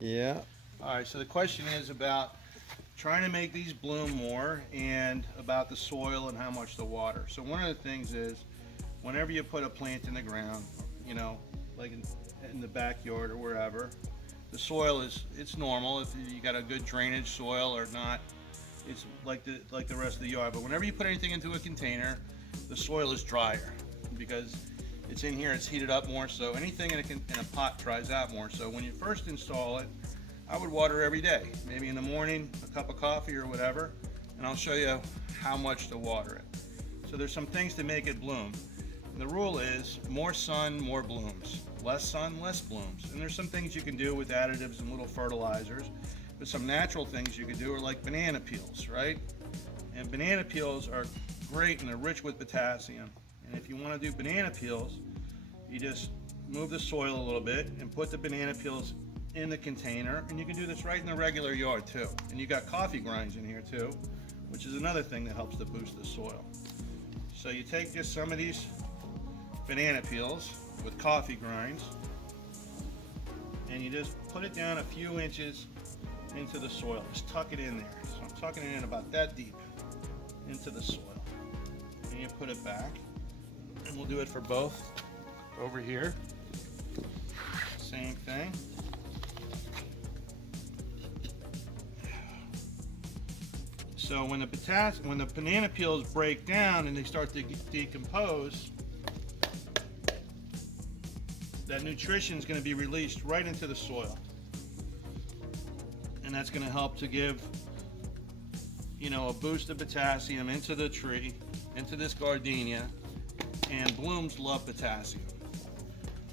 Yeah. All right, so the question is about trying to make these bloom more and about the soil and how much to water. So one of the things is whenever you put a plant in the ground, you know, like in the backyard or wherever, the soil is it's normal if you got a good drainage soil or not. It's like the rest of the yard. But whenever you put anything into a container, the soil is drier because it's in here. It's heated up more, so anything in a pot dries out more. So when you first install it, I would water every day. Maybe in the morning, a cup of coffee or whatever, and I'll show you how much to water it. So there's some things to make it bloom. And the rule is more sun, more blooms. Less sun, less blooms. And there's some things you can do with additives and little fertilizers. But some natural things you can do are like banana peels, right? And banana peels are great and they're rich with potassium. And if you want to do banana peels, you just move the soil a little bit and put the banana peels in the container. And you can do this right in the regular yard too. And you got coffee grinds in here too, which is another thing that helps to boost the soil. So you take just some of these banana peels with coffee grinds and you just put it down a few inches into the soil. Just tuck it in there. So I'm tucking it in about that deep into the soil. And you put it back. And we'll do it for both over here. Same thing. So when the banana peels break down and they start to decompose, that nutrition is going to be released right into the soil. And that's going to help to give, a boost of potassium into the tree, into this gardenia, and blooms love potassium.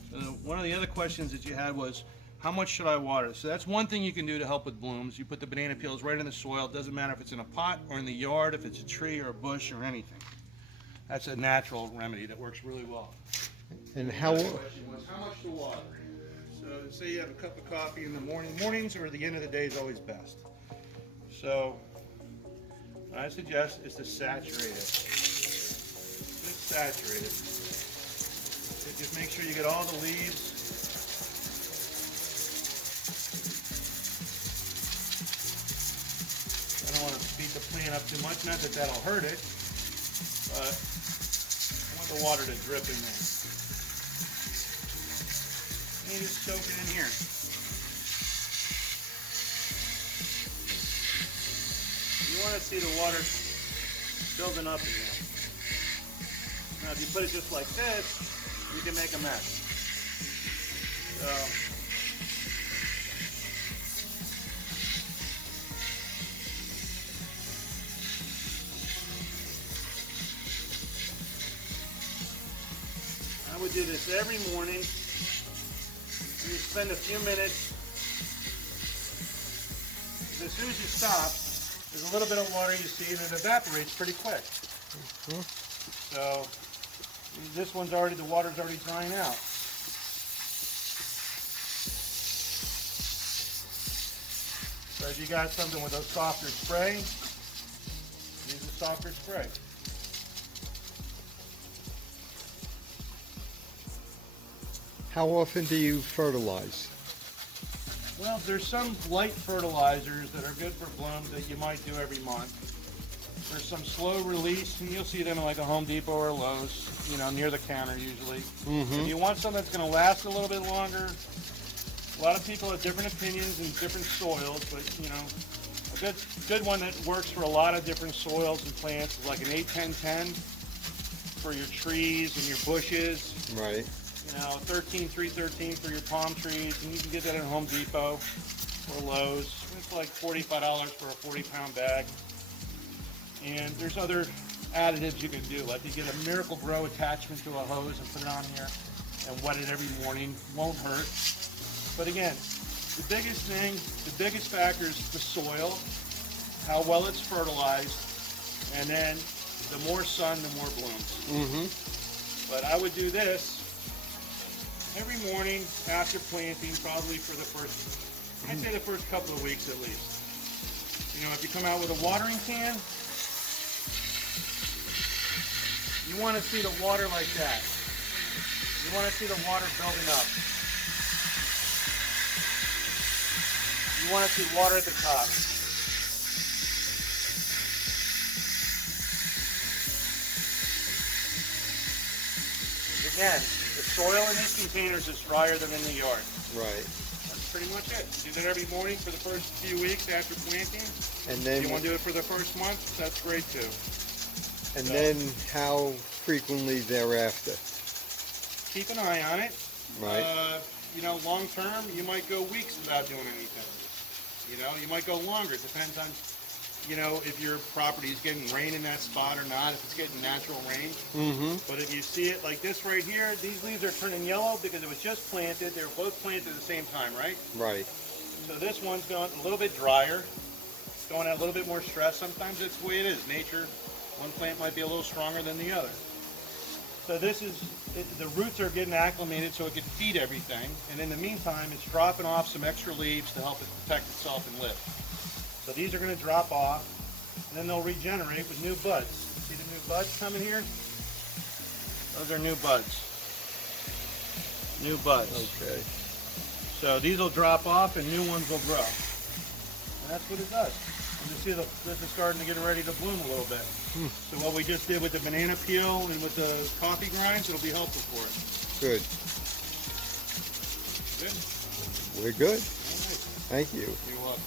So one of the other questions that you had was, how much should I water? So that's one thing you can do to help with blooms. You put the banana peels right in the soil. It doesn't matter if it's in a pot or in the yard, if it's a tree or a bush or anything. That's a natural remedy that works really well. And The other question was, how much to water? So say you have a cup of coffee in the morning. Mornings or the end of the day is always best. So what I suggest is to saturate it. Just saturate it. So just make sure you get all the leaves. I don't want to beat the plant up too much, not that that'll hurt it, but I want the water to drip in there. And you just soak it in here. You want to see the water building up in here. Now if you put it just like this, you can make a mess. So I would do this every morning. And you spend a few minutes. As soon as you stop, there's a little bit of water you see and it evaporates pretty quick. So this the water's already drying out. So if you got something with a softer spray, use a softer spray. how often do you fertilize? Well, there's some light fertilizers that are good for blooms that you might do every month. There's some slow release, and you'll see them in like a Home Depot or a Lowe's, near the counter usually. If you want something that's going to last a little bit longer, a lot of people have different opinions and different soils, but a good one that works for a lot of different soils and plants is like an 8-10-10 for your trees and your bushes. Right. 13-3-13 for your palm trees, and you can get that at Home Depot or Lowe's. It's like $45 for a 40-pound bag. And there's other additives you can do, like you get a Miracle Grow attachment to a hose and put it on here and wet it every morning. Won't hurt. But again, the biggest factor is the soil, how well it's fertilized, and then the more sun, the more blooms. But I would do this every morning after planting, probably for I'd say the first couple of weeks at least. If you come out with a watering can, you want to see the water like that. You want to see the water building up. you want to see water at the top. Again, the soil in these containers is drier than in the yard. Right. That's pretty much it. Do that every morning for the first few weeks after planting. And then, If you want to do it for the first month, that's great too. and then how frequently thereafter? Keep an eye on it. Right. You know, long term, you might go weeks without doing anything. You know, you might go longer. It depends on, you know, if your property is getting rain in that spot or not, if it's getting natural rain. Mm-hmm. But if you see it like this right here, these leaves are turning yellow because it was just planted. They were both planted at the same time, right? Right. So this one's going a little bit drier. It's going at a little bit more stress. Sometimes it's the way it is. Nature, one plant might be a little stronger than the other. So this is, the roots are getting acclimated so it can feed everything. And in the meantime, it's dropping off some extra leaves to help it protect itself and live. So these are going to drop off, and then they'll regenerate with new buds. See the new buds coming here? Those are new buds. New buds. Okay. So these will drop off and new ones will grow. And that's what it does. And you see this is starting to get ready to bloom a little bit. So what we just did with the banana peel and with the coffee grinds, it'll be helpful for it. Good. Good? We're good. All right. Thank you. You're welcome.